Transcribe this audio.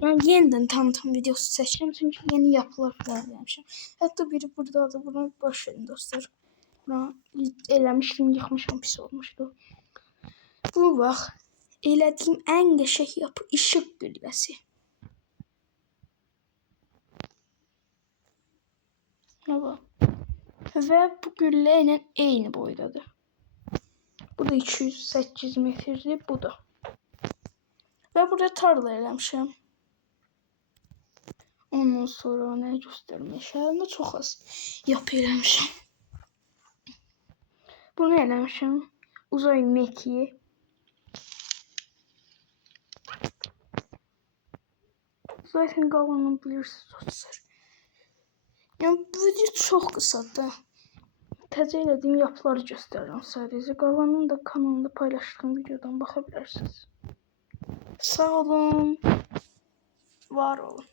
Yani yeniden tanıtım videosu seçtim çünkü yeni yapılar falan yapmışım. Hatta biri burada da bunu boş verin dostlar. Buna eləmişdim, yıkmışım, pis olmuşdu. Bu bak, elədiyim en qəşəng yapı ışık gülləsi. Bak. Ve bu güllə ilə eyni boydadır. Bu da 208 metrdir, bu da. Ve burada tarla eləmişəm. Ondan sonra ne göstərmişəm? Çox az yapı eləmişəm. Bunu eləmişəm. Uzay mekiği. Zaten qalanını bilirsiniz dostlar. Yani bu video çok kısadır. Təzə elədiyim yapıları göstərirəm sadəcə. Qalanını da kanalımda paylaşdığım videodan bakabilirsiniz. Sağ olun. Var olun.